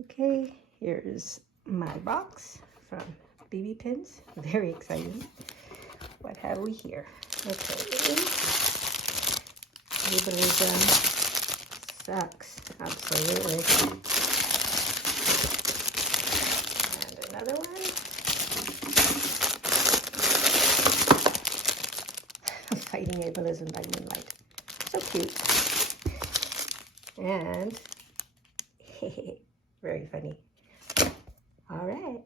Okay, here's my box from BB Pins. Very exciting. What have we here? Okay. Ableism sucks. Absolutely. And another one. Fighting Ableism by Moonlight. So cute. And very funny. All right.